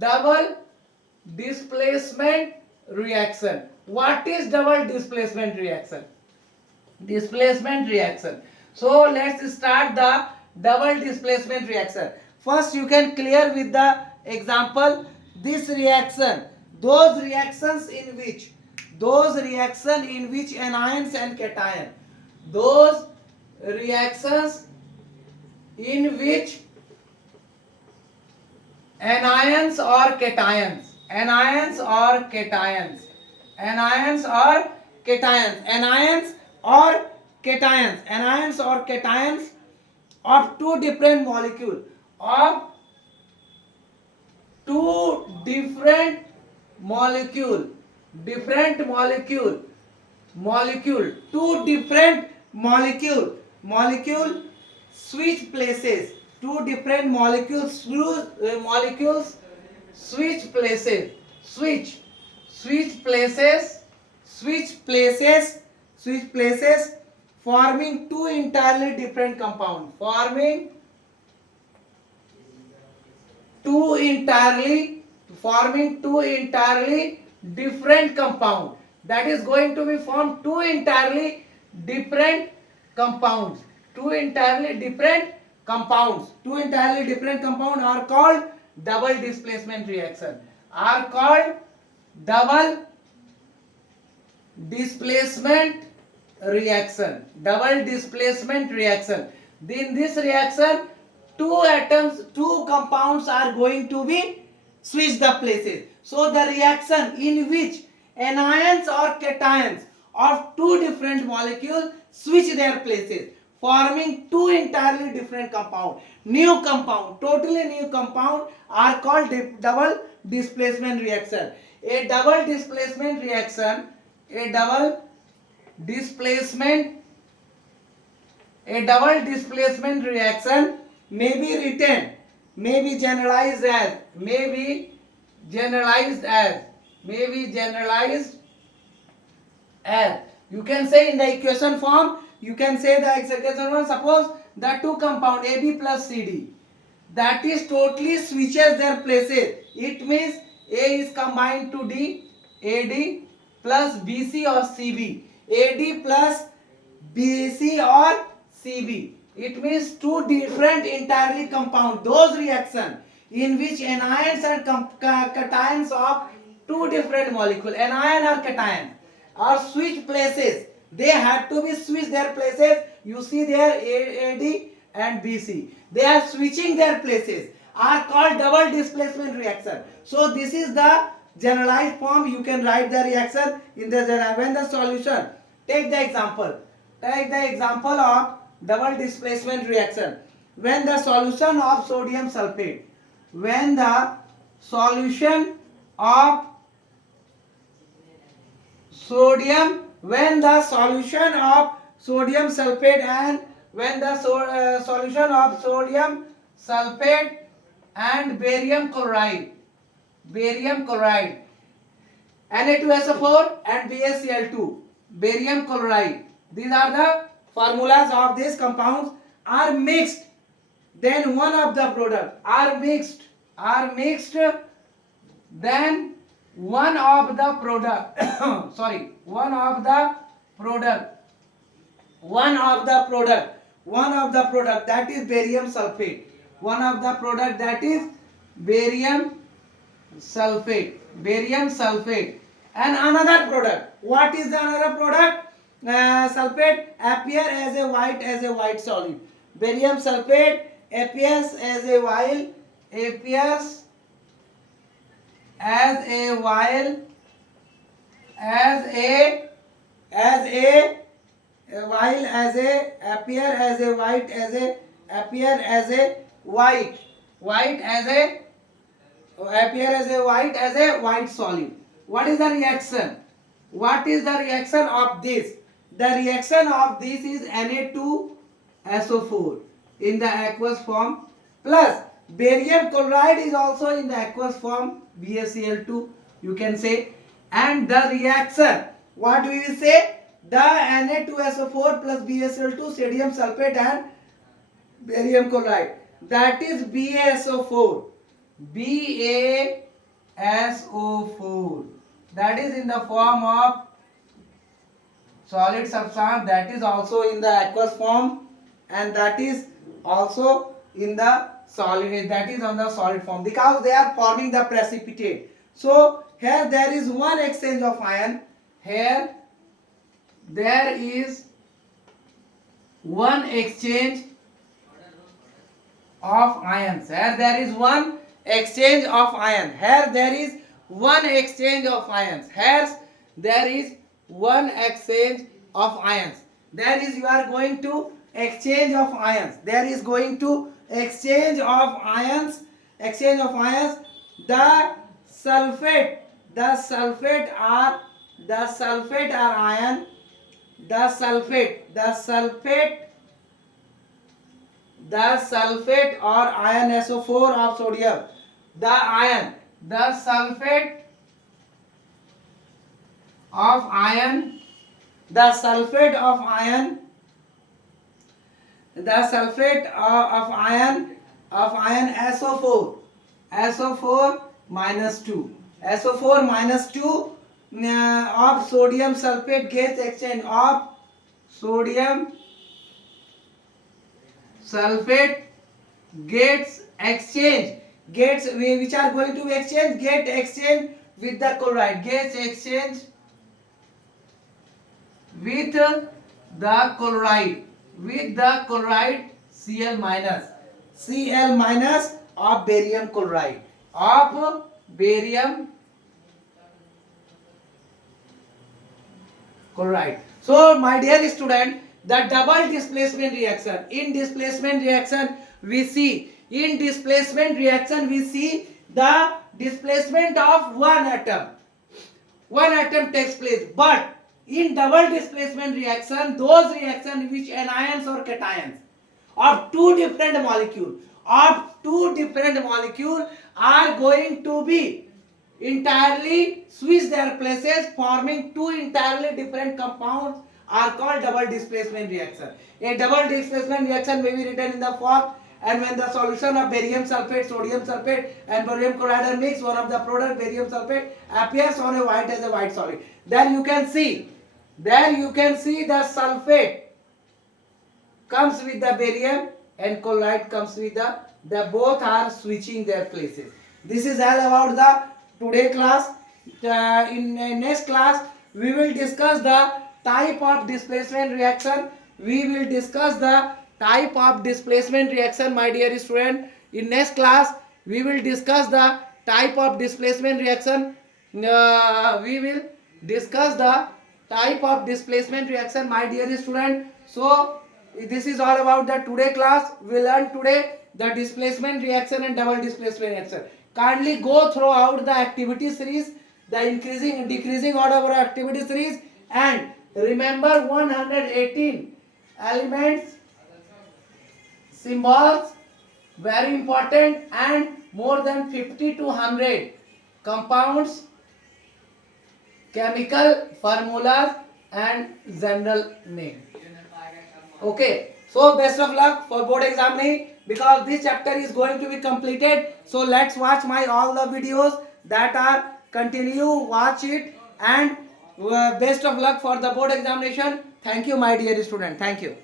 double displacement reaction. What is double displacement reaction? Displacement reaction. So let's start the double displacement reaction. First you can clear with the example this reaction. Those reactions in which anions and cation. Those reactions in which anions or cations anions or cations anions or cations anions or cations anions or cations of two different molecules of two different molecule different molecule molecule two different molecule switch places two different molecules molecules switch places switch places forming two entirely different compounds forming two entirely different compound, that is going to be formed two entirely different compounds two entirely different compounds are called double displacement reaction double displacement reaction. In this reaction two compounds are going to be switch the places. So the reaction in which anions or cations of two different molecules switch their places forming two entirely different compound, totally new compound are called double displacement reaction. A double displacement reaction may be written, may be generalized as you can say in the equation form. You can say the equation form. Suppose the two compound AB plus CD, that is totally switches their places. It means A is combined to D, AD plus BC or CB, AD plus BC or CB. It means two different entirely compound. Those reaction in which anions and cations of two different molecules, anion or cation, or switch places. They have to be switch their places. You see there AD and BC. They are switching their places. Are called double displacement reaction. So this is the generalized form. You can write the reaction in the when the solution. Take the example. Take the example of double displacement reaction. When the solution of sodium sulfate, when the solution of sodium sulfate and when the solution of sodium sulfate and barium chloride Na2SO4 and BaCl2 barium chloride, these are the formulas of these compounds, are mixed. Then one of the product are mixed then one of the product that is barium sulfate, barium sulfate and another product. What is the another product? Sulfate appear as a white solid. Barium sulfate appears as a white solid. What is the reaction? Of this? The reaction of this is Na2SO4 in the aqueous form plus barium chloride is also in the aqueous form, BaCl2 you can say, and the reaction, what we will say, the Na2SO4 plus BaCl2 sodium sulfate and barium chloride, that is BaSO4 SO4. That is in the form of solid substance, that is also in the aqueous form, and that is also in the solid, that is on the solid form, because they are forming the precipitate. So here there is one exchange of ion, here there is one exchange of ions, here there is one exchange of ion, here there is one exchange of ions, here there is one exchange of ions, there is you are going to exchange of ions, there is going to exchange of ions, exchange of ions. The sulfate, the sulfate are, the sulfate are ion, the sulfate, the sulfate, the sulfate or ion SO4 of sodium, the ion, the sulfate of ion, the sulfate of ion, the sulfate of ion, of ion SO4, SO4 minus 2, SO4 minus 2 of sodium sulfate gets exchange, of sodium sulfate gets exchange, gets, which are going to be exchange, get exchange with the chloride, gets exchange with the chloride, with the chloride Cl minus, Cl minus of barium chloride, of barium chloride. So my dear student, the double displacement reaction, in displacement reaction we see, in displacement reaction we see the displacement of one atom takes place, but in double displacement reaction, those reactions which anions or cations of two different molecules, are going to be entirely switch their places, forming two entirely different compounds, are called double displacement reaction. A double displacement reaction may be written in the form, and when the solution of barium sulfate, sodium sulfate and barium chloride are mixed, one of the product barium sulfate appears on a white as a white solid. Then you can see, the sulfate comes with the barium and chloride comes with the both are switching their places. This is all about the today class. In next class we will discuss the type of displacement reaction. We will discuss the type of displacement reaction, my dear student. In next class we will discuss the type of displacement reaction. We will discuss the type of displacement reaction, my dear student. So this is all about the today class. We learn today the displacement reaction and double displacement reaction. Kindly go throughout the activity series, the increasing and decreasing order of activity series, and remember 118 elements, symbols, very important, and more than 50 to 100 compounds, chemical formulas and general name. Okay, so best of luck for board examining, because this chapter is going to be completed. So let's watch my all the videos that are continue, watch it, and best of luck for the board examination. Thank you, my dear student. Thank you.